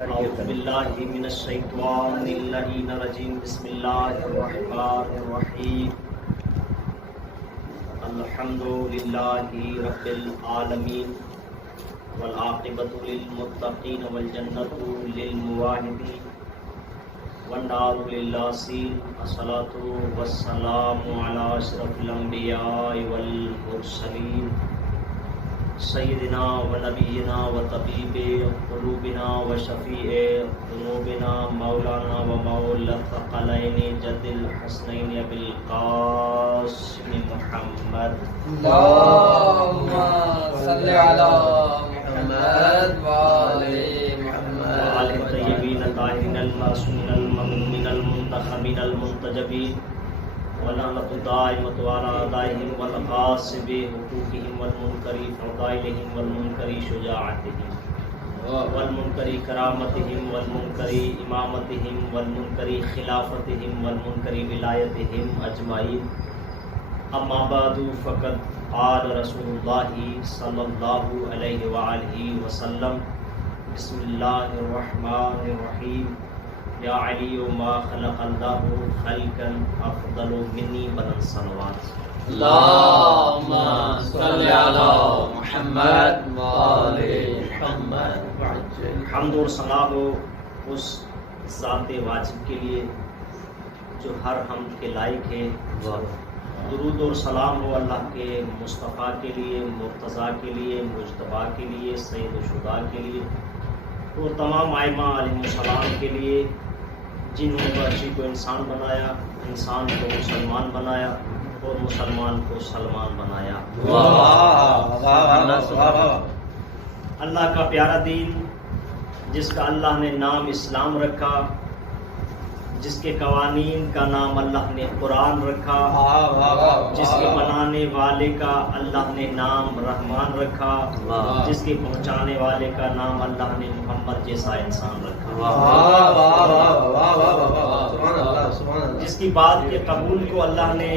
اعوذ باللہ من الشیطان اللعین الرجیم بسم اللہ الرحمن الرحیم الحمد للہ رب العالمین والعاقبۃ للمتقین والجنۃ للموحدین والنار للعاصین الصلاۃ والسلام علی اشرف الانبیاء والمرسلین سیدنا و نبینا و طبیب قلوبنا و شفیع ذنوبنا مولانا و مولا الثقلین جد الحسنین ابی القاسم محمد اللهم صل على محمد وآل محمد وآل الطیبین الطاہرین المعصومین المأمونین المنتخبین المنتجبین ولعنۃ الدائمۃ علی اعدائہم والغاصب حقوقہم والمنکر فضائلہم والمنکر شجاعتہم والمنکر کرامتہم والمنکر امامتہم والمنکر خلافتہم والمنکر ولایتہم اجمعین اما بعد فقد قال رسول اللہ صلی اللہ علیہ وآلہ وسلم بسم اللہ الرحمن الرحیم یا علی ما خلق اللہ خلقا افضل منی بلند صلوات اللهم صل على محمد وآل محمد. حمد اور ثنا ہو اس ذات واجب کے لیے جو ہر حمد کے لائق ہے. درود اور سلام ہو اللہ کے مصطفیٰ کے لیے، مرتضیٰ کے لیے، مجتبیٰ کے لیے، سید و شہداء کے لیے اور تمام ائمہ علیہم السلام کے لیے جنہوں نے بچی کو انسان بنایا، انسان کو مسلمان بنایا اور مسلمان کو سلمان بنایا. اللہ کا پیارا دین جس کا اللہ نے نام اسلام رکھا، جس کے قوانین کا نام اللہ نے قرآن رکھا، جس کے بنانے والے کا اللہ نے نام رحمان رکھا، جس کے پہنچانے والے کا نام اللہ نے محمد جیسا انسان رکھا، جس کی بات کے قبول کو اللہ نے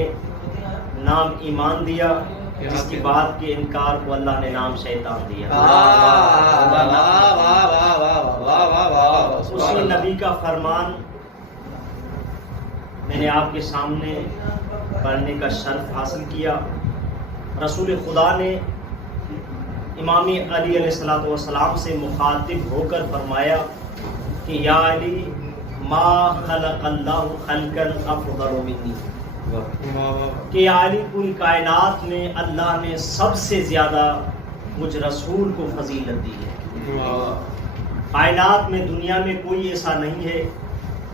نام ایمان دیا، جس کی بات کے انکار کو اللہ نے نام شیطان دیا. اسی نبی کا فرمان میں نے آپ کے سامنے پڑھنے کا شرف حاصل کیا. رسول خدا نے امام علی علیہ السلام سے مخاطب ہو کر فرمایا کہ یا علی ما خلق اللہ خلقا افضل منی، کہ یا علی پوری کائنات میں اللہ نے سب سے زیادہ مجھ رسول کو فضیلت دی ہے. کائنات میں دنیا میں کوئی ایسا نہیں ہے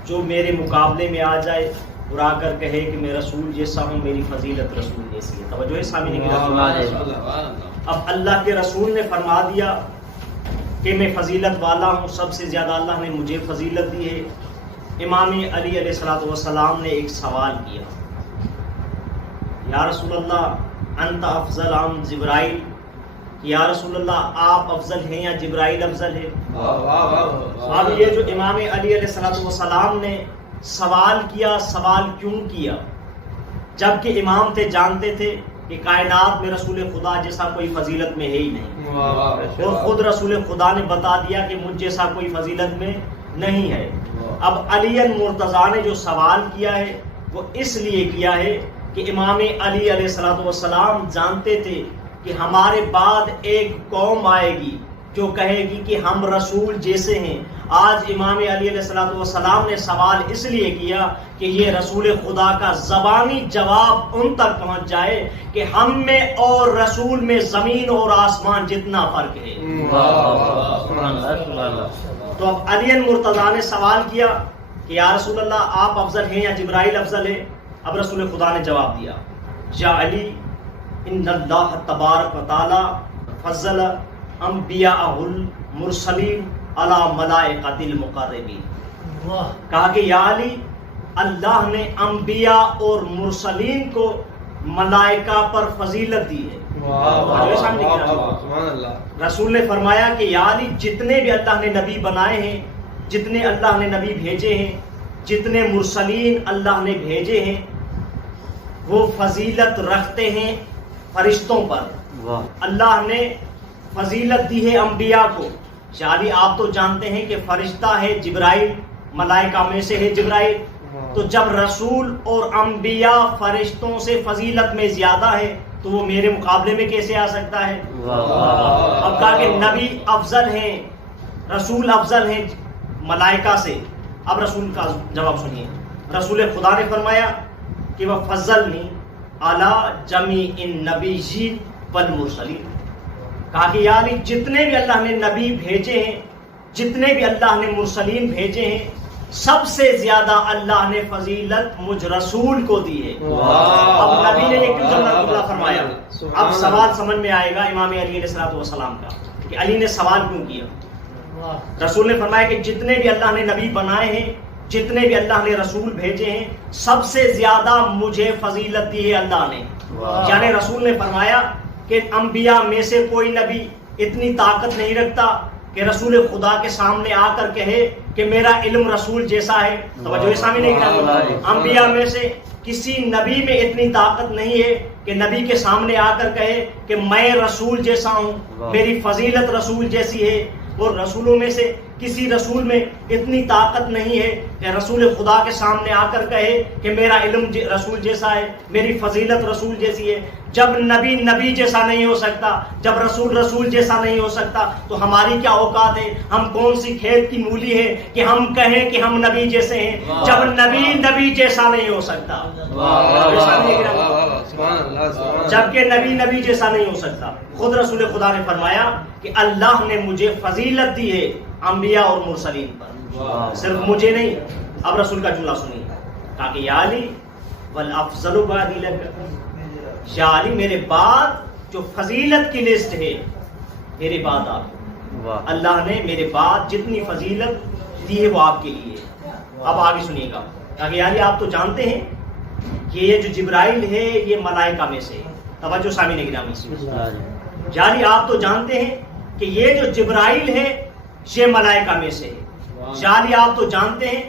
جو میرے مقابلے میں آ جائے اور آ کر کہے کہ میں رسول جیسا ہوں، میری فضیلت رسول جیسی ہے. توجہ ہے سامنے کی طرف. اب اللہ کے رسول نے فرما دیا کہ میں فضیلت والا ہوں، سب سے زیادہ اللہ نے مجھے فضیلت دی ہے. امام علی علیہ السلام نے ایک سوال کیا، یا رسول اللہ انت افضل ام جبرائیل، یا رسول اللہ آپ افضل ہیں یا جبرائیل افضل ہے؟ اب یہ جو امام علی علیہ السلام نے سوال کیا، سوال کیوں کیا؟ جبکہ امام تھے، جانتے تھے کہ کائنات میں رسول خدا جیسا کوئی فضیلت میں ہے ہی نہیں، اور خود رسول خدا نے بتا دیا کہ مجھ جیسا کوئی فضیلت میں نہیں ہے. اب علی مرتضیٰ نے جو سوال کیا ہے وہ اس لیے کیا ہے کہ امام علی علیہ السلام جانتے تھے کہ ہمارے بعد ایک قوم آئے گی جو کہے گی کہ ہم رسول جیسے ہیں. آج امام علی علیہ السلام نے سوال اس لیے کیا کہ یہ رسول خدا کا زبانی جواب ان تک پہنچ جائے کہ ہم میں اور رسول میں زمین اور آسمان جتنا فرق ہے. تو اب علی مرتضیٰ نے سوال کیا کہ یا رسول اللہ آپ افضل ہیں یا جبرائیل افضل ہے؟ اب رسول خدا نے جواب دیا، یا علی ان اللہ تبارک و تعالی فضل انبیاء المرسلین علی ملائکۃ المقربین. کہا کہ یا علی اللہ نے انبیاء اور مرسلین کو ملائکہ پر فضیلت دی ہے. رسول نے فرمایا کہ یا علی جتنے بھی اللہ نے نبی بنائے ہیں، جتنے اللہ نے نبی بھیجے ہیں، جتنے مرسلین اللہ نے بھیجے ہیں، وہ فضیلت رکھتے ہیں فرشتوں پر. اللہ نے فضیلت دی ہے انبیاء کو شاہ آپ تو جانتے ہیں کہ فرشتہ ہے جبرائیل، ملائکہ میں سے ہے جبرائیل، تو جب رسول اور انبیاء فرشتوں سے فضیلت میں زیادہ ہے تو وہ میرے مقابلے میں کیسے آ سکتا ہے؟ اب کہا کہ نبی افضل ہیں، رسول افضل ہیں ملائکہ سے۔ اب رسول کا جواب سنیے، رسول خدا نے فرمایا کہ وہ فضلنی علی جمیع النبیین والمرسلین، کہا کہ یا علی جتنے بھی اللہ نے نبی بھیجے ہیں، جتنے بھی اللہ نے مرسلین بھیجے ہیں، سب سے زیادہ اللہ نے فضیلت مجھ رسول کو دی ہے۔ اب نبی نے یہ کیوں جملہ فرمایا؟ اب سوال سمجھ میں آئے گا امام علی علیہ السلام کا کہ علی نے سوال کیوں کیا۔ رسول نے فرمایا کہ جتنے بھی اللہ نے نبی بنائے ہیں، جتنے بھی اللہ نے رسول بھیجے ہیں، سب سے زیادہ مجھے فضیلت دی ہے اللہ نے۔ یعنی رسول نے فرمایا کہ انبیاء میں سے کوئی نبی اتنی طاقت نہیں رکھتا کہ رسول خدا کے سامنے آ کر کہے کہ میرا علم رسول جیسا ہے۔ توجہ سامنے نہیں کرنا، انبیاء میں سے کسی نبی میں اتنی طاقت نہیں ہے کہ نبی کے سامنے آ کر کہے کہ میں رسول جیسا ہوں، میری فضیلت رسول جیسی ہے۔ اور رسولوں میں سے کسی رسول میں اتنی طاقت نہیں ہے کہ رسول خدا کے سامنے آ کر کہے کہ میرا علم رسول جیسا ہے، میری فضیلت رسول جیسی ہے۔ جب نبی نبی جیسا نہیں ہو سکتا، جب رسول رسول جیسا نہیں ہو سکتا، تو ہماری کیا اوقات ہے؟ ہم کون سی کھیت کی مولی ہے کہ ہم کہیں کہ ہم نبی جیسے ہیں، جب نبی نبی جیسا نہیں ہو سکتا، جبکہ نبی نبی جیسا نہیں ہو سکتا۔ خود رسول خدا نے فرمایا کہ اللہ نے مجھے فضیلت دی ہے انبیاء اور مرسلین پر، صرف مجھے نہیں۔ اب رسول کا جملہ سنیے، کہا کہ یا علی والافضل بعدی لک، یا علی میرے بعد جو فضیلت کی لسٹ ہے میرے بعد آپ، اللہ نے میرے بعد جتنی فضیلت دی ہے وہ آپ کے لیے۔ اب آگے سنیے گا، کہا کہ یا علی آپ تو جانتے ہیں کہ یہ جو جبرائیل ہے یہ ملائکہ میں سے، توجہ سامعین گرامی سے، یعنی آپ تو جانتے ہیں کہ یہ جو جبرائیل ہے یہ ملائکہ میں سے ہے، یعنی آپ تو جانتے ہیں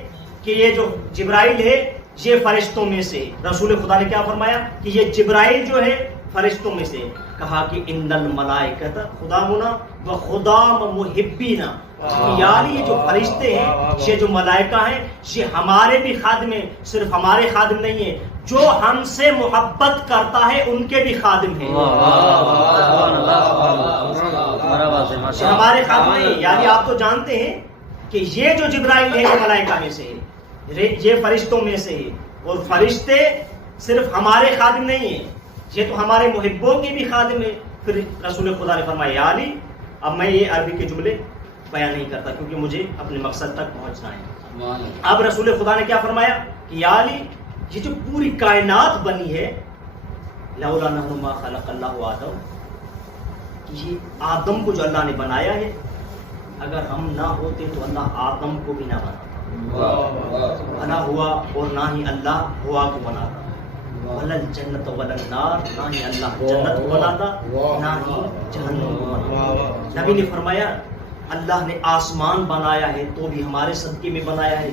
کہ یہ جو جبرائیل ہے یہ فرشتوں میں سے۔ رسول خدا نے کیا فرمایا کہ یہ جبرائیل جو ہے فرشتوں میں سے۔ کہا کہ ان الملائکۃ خدامنا و خدام محبینا، یعنی یہ جو فرشتے ہیں، یہ جو ملائکہ ہیں، یہ ہمارے بھی خادم ہیں، صرف ہمارے خادم نہیں ہیں، جو ہم سے محبت کرتا ہے ان کے بھی خادم ہیں، ہمارے خادم نہیں۔ یعنی آپ تو جانتے ہیں کہ یہ جو جبرائیل ہے یہ ملائکہ میں سے ہے، یہ فرشتوں میں سے ہے، اور فرشتے صرف ہمارے خادم نہیں ہیں، یہ تو ہمارے محبوں کے بھی خادم ہیں۔ پھر رسول خدا نے فرمایا یا علی، اب میں یہ عربی کے جملے بیان نہیں کرتا کیونکہ مجھے اپنے مقصد تک پہنچنا ہے۔ اب رسول خدا نے کیا فرمایا کہ یا علی یہ جو پوری کائنات بنی ہے، لولا نحن ما خلق اللہ آدم، یہ آدم کو جو اللہ نے بنایا ہے، اگر ہم نہ ہوتے تو اللہ آدم کو بھی نہ بنا ہوا، اور نہ ہی اللہ ہوا کو بناتا، ولا الجنت ولا النار، نہ ہی اللہ جنت کو بناتا نہ ہی جہنم کو بناتا۔ نبی نے فرمایا اللہ نے آسمان بنایا ہے تو بھی ہمارے صدقے میں بنایا ہے،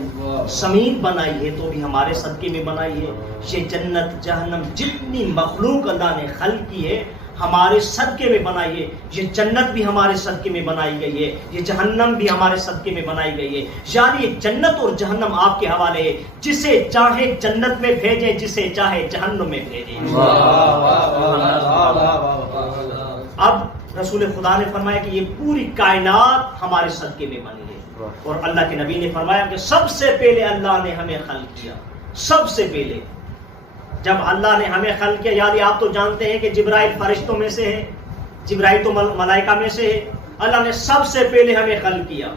زمین بنائی ہے تو بھی ہمارے صدقے میں بنائی ہے، یہ جنت جہنم جتنی مخلوق اللہ نے خلق کی ہے ہمارے صدقے میں بنائی ہے۔ یہ جنت بھی ہمارے صدقے میں بنائی گئی ہے، یہ جہنم بھی ہمارے صدقے میں بنائی گئی ہے۔ یعنی یہ جنت اور جہنم آپ کے حوالے ہے، جسے چاہے جنت میں بھیجیں، جسے چاہے جہنم میں بھیجیں۔ اب رسول خدا نے فرمایا کہ یہ پوری کائنات ہمارے صدقے میں بنی ہے، اور اللہ کے نبی نے فرمایا کہ سب سے پہلے اللہ نے ہمیں خلق کیا، سب سے پہلے جب اللہ نے ہمیں خلق کیا، یعنی آپ تو جانتے ہیں کہ جبرائیل فرشتوں میں سے ہے، جبرائیل تو ملائکہ میں سے ہے، اللہ نے سب سے پہلے ہمیں خلق کیا۔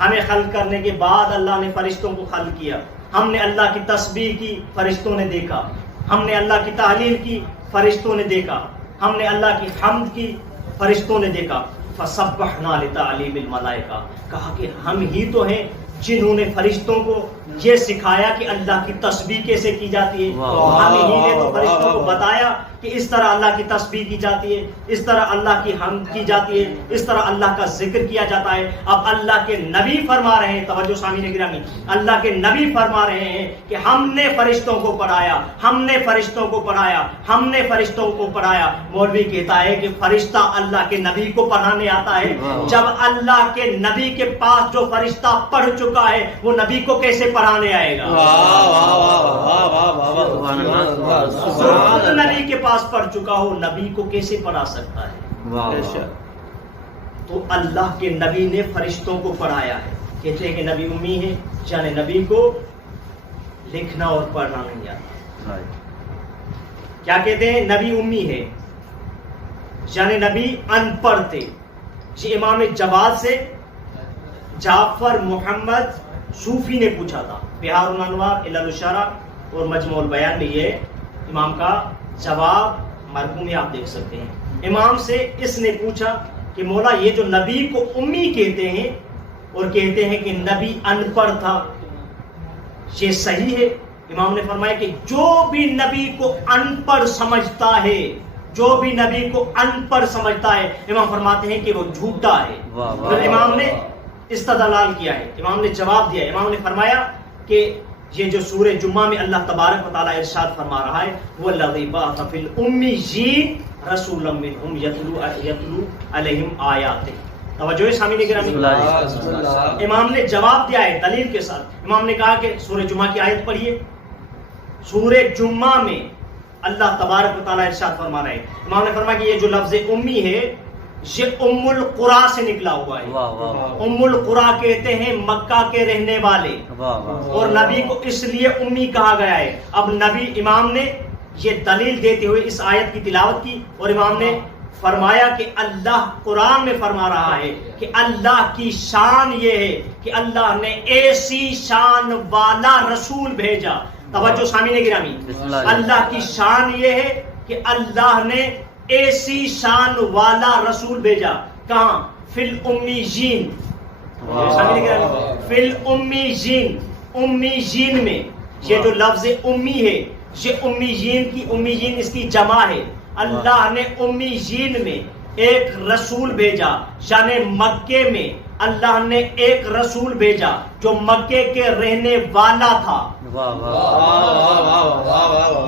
ہمیں خلق کرنے کے بعد اللہ نے فرشتوں کو خلق کیا، ہم نے اللہ کی تسبیح کی، فرشتوں نے دیکھا، ہم نے اللہ کی تحلیل کی، فرشتوں نے دیکھا، ہم نے اللہ کی حمد کی، فرشتوں نے دیکھا۔ فسبحنا لتعلیم الملائکہ، کہا کہ ہم ہی تو ہیں جنہوں نے فرشتوں کو یہ سکھایا کہ اللہ کی تسبیح کیسے کی جاتی ہے. ہم ہی نے تو فرشتوں کو بتایا کہ اس طرح اللہ کی تسبیح کی جاتی ہے, اس طرح اللہ کی حمد کی جاتی ہے, اس طرح اللہ کا ذکر کیا جاتا ہے. اب اللہ کے نبی فرما رہے ہیں, توجہ سامعین گرامی, اللہ کے نبی فرما رہے ہیں کہ ہم نے فرشتوں کو پڑھایا, ہم نے فرشتوں کو پڑھایا, ہم نے فرشتوں کو پڑھایا. مولوی کہتا ہے کہ فرشتہ اللہ کے نبی کو پڑھانے آتا ہے. جب اللہ کے نبی کے پاس جو فرشتہ پڑھ چکا ہے وہ نبی کو کیسے پڑھانے آئے گا؟ خود نبی کے پاس پڑھ چکا ہو, نبی کو کیسے پڑھا سکتا ہے؟ تو اللہ کے نبی نے فرشتوں کو پڑھایا ہے. کہتے ہیں کہ نبی امی ہے, یعنی نبی کو لکھنا اور پڑھنا نہیں آتا. کیا کہتے ہیں؟ نبی امی ہے, یعنی نبی ان پڑھ تھے. جی امام جواد سے جعفر محمد صوفی نے پوچھا تھا, بہار الانوار, علل الشرح اور مجموع البیان میں یہ امام کا جواب مرقوم میں آپ دیکھ سکتے ہیں. امام سے اس نے پوچھا کہ مولا یہ جو نبی کو امی کہتے ہیں اور کہتے ہیں کہ نبی ان پڑھ تھا, یہ صحیح ہے؟ امام نے فرمایا کہ جو بھی نبی کو ان پڑھ سمجھتا ہے, جو بھی نبی کو ان پڑھ سمجھتا ہے, امام فرماتے ہیں کہ وہ جھوٹا ہے. پھر امام نے استدلال کیا ہے, امام نے جواب دیا. امام نے فرمایا کہ یہ جو سورہ جمعہ میں اللہ تبارک و تعالیٰ ارشاد فرما رہا ہے, وَالَّذِي بَعَثَ فِي الْأُمِّيِّينَ رَسُولًا مِّنْهُمْ يَتْلُو عَلَيْهِمْ آيَاتِهِ. توجہ ہے سامعین گرامی, امام نے جواب دیا ہے دلیل کے ساتھ. امام نے کہا کہ سورہ جمعہ کی آیت پڑھیے. سورہ جمعہ میں اللہ تبارک و تعالیٰ ارشاد فرما رہے ہیں. امام نے فرمایا کہ یہ جو لفظ امی ہے یہ ام القرا سے نکلا ہوا ہے. ام القرا کہتے ہیں مکہ کے رہنے والے, اور نبی کو اس لیے امی کہا گیا ہے. اب نبی امام نے یہ دلیل دیتے ہوئے اس آیت کی تلاوت کی, اور امام نے فرمایا کہ اللہ قرآن میں فرما رہا ہے کہ اللہ کی شان یہ ہے کہ اللہ نے ایسی شان والا رسول بھیجا. توجہ سامعین گرامی, اللہ کی شان یہ ہے کہ اللہ نے ایسی شان والا رسول بھیجا. کہاں؟ فی الامیین, فی الامیین, امیین میں. یہ جو لفظ امی ہے یہ امیین کی, امیین اس کی جمع ہے. اللہ نے امیین میں ایک رسول بھیجا, یعنی مکے میں اللہ نے ایک رسول بھیجا جو مکے کے رہنے والا تھا.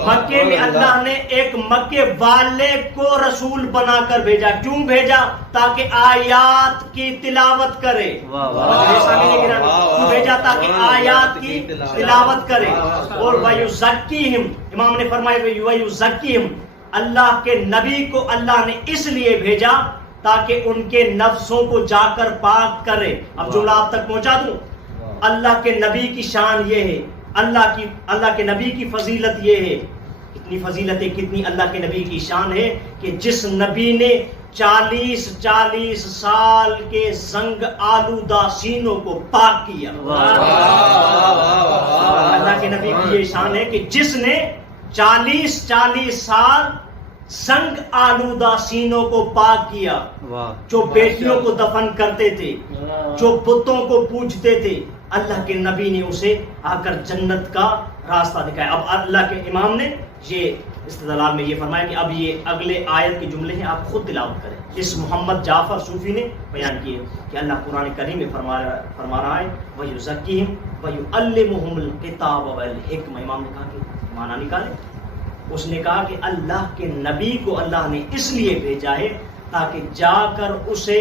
مکے میں اللہ نے ایک مکے والے کو رسول بنا کر بھیجا. کیوں بھیجا؟ تاکہ آیات کی تلاوت کرے. کیوں بھیجا؟ تاکہ آیات کی تلاوت کرے. اور وَيُزَكِّيهِمْ, امام نے فرمایا وَيُزَكِّيهِمْ, اللہ کے نبی کو اللہ نے اس لیے بھیجا تاکہ ان کے نفسوں کو جا کر پاک کرے. اب جملہ آپ تک پہنچا دوں. اللہ کے نبی کی شان یہ ہے, اللہ کے نبی کی فضیلت یہ ہے. کتنی فضیلت ہے, کتنی اللہ کے نبی کی شان ہے کہ جس نبی نے 40 سال کے زنگ آلودہ سینوں کو پاک کیا. اللہ کے نبی کی یہ شان ہے کہ جس نے 40 سال زنگ آلودہ سینوں کو پاک کیا. جو بیٹیوں کو دفن کرتے تھے, جو بتوں کو پوجتے تھے, اللہ کے نبی نے اسے آ کر جنت کا راستہ دکھایا. اب اللہ کے امام نے یہ استدلال میں یہ فرمایا کہ اب یہ اگلے آیت کے جملے ہیں, آپ خود تلاوت کریں. اس محمد جعفر صوفی نے بیان کیے کہ اللہ قرآن کریم میں فرما رہا ہے وَيُزَكِّيهِمْ وَيُعَلِّمُهُمُ الْكِتَابَ وَالْحِكْمَةَ. امام نے کہا کہ معنی نکالیں. اس نے کہا کہ اللہ کے نبی کو اللہ نے اس لیے بھیجا ہے تاکہ جا کر اسے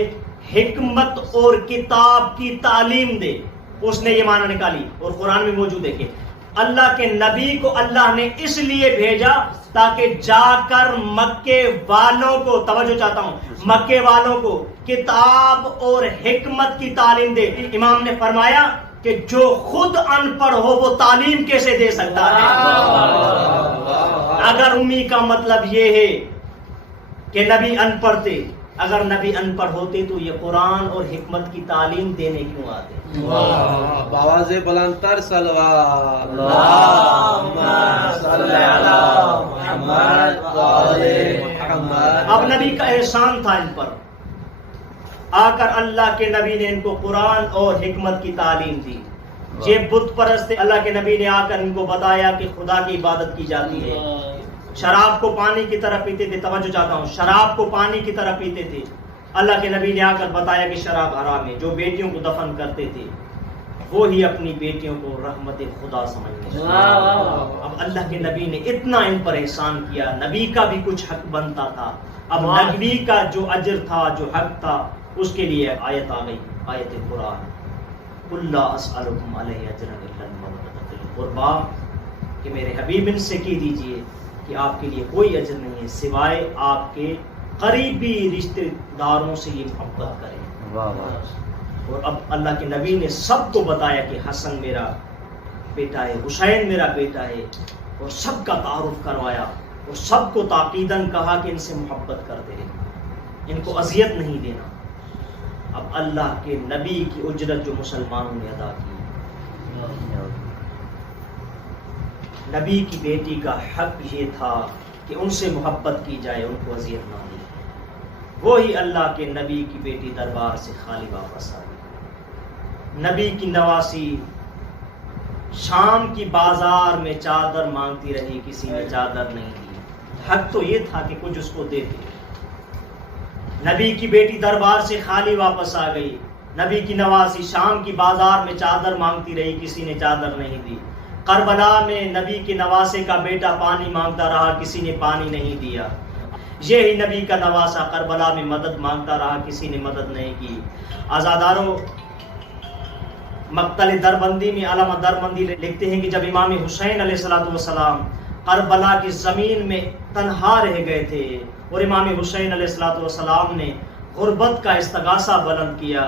حکمت اور کتاب کی تعلیم دے. اس نے یہ معنی نکالی اور قرآن میں موجود ہے کہ اللہ کے نبی کو اللہ نے اس لیے بھیجا تاکہ جا کر مکے والوں کو, توجہ چاہتا ہوں, مکے والوں کو کتاب اور حکمت کی تعلیم دے. امام نے فرمایا کہ جو خود ان پڑھ ہو وہ تعلیم کیسے دے سکتا ہے؟ اگر امی کا مطلب یہ ہے کہ نبی ان پڑھ تھے, اگر نبی ان پڑھ ہوتے تو یہ قرآن اور حکمت کی تعلیم دینے کیوں آتے؟ باواز بلندتر صلوات اللہم صلی علی محمد محمد. اب نبی کا احسان تھا ان پر, آ کر اللہ کے نبی نے ان کو قرآن اور حکمت کی تعلیم دی. یہ بت پرست تھے، اللہ کے نبی نے آ کر ان کو بتایا کہ خدا کی عبادت کی جاتی ہے۔ شراب کو پانی کی طرح پیتے تھے، توجہ چاہتا ہوں، شراب کو پانی کی طرح پیتے تھے۔ اللہ کے نبی نے آ کر بتایا کہ شراب حرام ہے۔ جو بیٹیوں کو دفن کرتے تھے وہی اپنی بیٹیوں کو رحمت خدا سمجھتے تھے۔ اب اللہ کے نبی نے اتنا ان پر احسان کیا، نبی کا بھی کچھ حق بنتا تھا۔ اب نبی کا جو اجر تھا، جو حق تھا، اس کے لیے آیت آ گئی، آیت قرآن، قُلْ لَا أَسْأَلُكُمْ عَلَيْهِ أَجْرًا إِلَّا الْمَوَدَّةَ فِي الْقُرْبَى، کہ میرے حبیب ان سے کہہ دیجئے کہ آپ کے لیے کوئی اجر نہیں ہے سوائے آپ کے قریبی رشتہ داروں سے یہ محبت کریں۔ اور اب اللہ کے نبی نے سب کو بتایا کہ حسن میرا بیٹا ہے، حسین میرا بیٹا ہے، اور سب کا تعارف کروایا، اور سب کو تاکیداً کہا کہ ان سے محبت کرتے رہے، ان کو اذیت نہیں دینا۔ اب اللہ کے نبی کی اجرت جو مسلمانوں نے ادا کی، نبی کی بیٹی کا حق یہ تھا کہ ان سے محبت کی جائے، ان کو اذیت نہ دی۔ وہی اللہ کے نبی کی بیٹی دربار سے خالی واپس آئی۔ نبی کی نواسی شام کی بازار میں چادر مانگتی رہی، کسی نے چادر نہیں دی۔ حق تو یہ تھا کہ کچھ اس کو دیتے۔ نبی کی بیٹی دربار سے خالی واپس آ گئی۔ نبی کی نواسی شام کی بازار میں چادر مانگتی رہی، کسی نے چادر نہیں دی۔ کربلا میں نبی کے نواسے کا بیٹا پانی مانگتا رہا، کسی نے پانی نہیں دیا۔ یہی نبی کا نواسا کربلا میں مدد مانگتا رہا، کسی نے مدد نہیں کی۔ آزاداروں، مقتل دربندی میں علامہ دربندی لکھتے ہیں کہ جب امام حسین علیہ السلام کربلا کی زمین میں تنہا رہ گئے تھے اور امام حسین علیہ السلام نے غربت کا استغاثہ بلند کیا،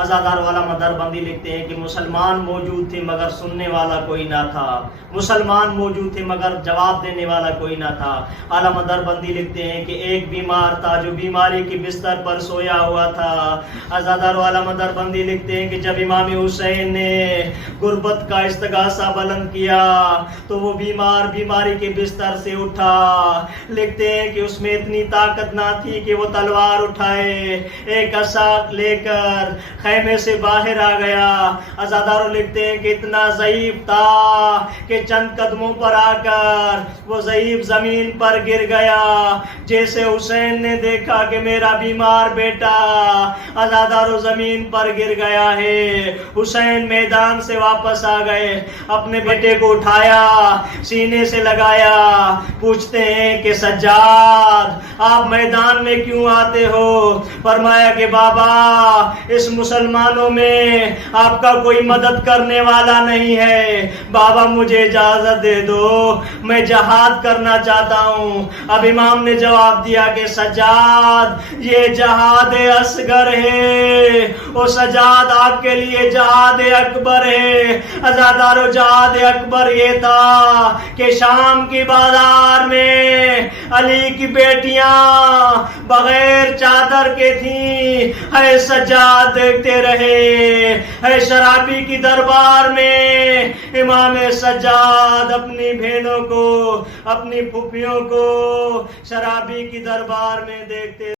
آزادار علامہ دربندی لکھتے ہیں کہ مسلمان موجود تھے مگر سننے والا کوئی نہ تھا، مسلمان موجود تھے مگر جواب دینے والا کوئی نہ تھا۔ علامہ دربندی لکھتے ہیں کہ ایک بیمار تھا جو بیماری کی بستر پر سویا ہوا تھا۔ آزادار علامہ دربندی لکھتے ہیں کہ جب امام حسین نے غربت کا استغاثہ بلند کیا تو وہ بیمار بیماری کے بستر سے اٹھا۔ لکھتے ہیں کہ اس میں اتنی طاقت نہ تھی کہ وہ تلوار اٹھائے، ایک عصا لے کر خیمے سے باہر آ گیا۔ عزاداروں لکھتے ہیں کہ اتنا ضعیف تھا کہ چند قدموں پر آ کر وہ ضعیف زمین پر گر گیا۔ جیسے حسین نے دیکھا کہ میرا بیمار بیٹا عزاداروں زمین پر گر گیا ہے، حسین میدان سے واپس آ گئے، اپنے بیٹے کو اٹھایا، سینے سے لگایا، پوچھتے ہیں کہ سجاد آپ میدان میں کیوں آتے ہو؟ فرمایا کہ بابا اس مسلمانوں میں آپ کا کوئی مدد کرنے والا نہیں ہے، بابا مجھے اجازت دے دو، میں جہاد کرنا چاہتا ہوں۔ اب امام نے جواب دیا کہ سجاد یہ جہاد اصغر ہے، اور سجاد آپ کے لیے جہاد اکبر ہے۔ عزادارو جہاد اکبر یہ تھا کہ شام کی بازار میں علی کی بیٹیاں بغیر چادر کے تھیں، اے سجاد دیکھتے رہے۔ اے شرابی کی دربار میں امام سجاد اپنی بہنوں کو، اپنی پھوپھیوں کو شرابی کی دربار میں دیکھتے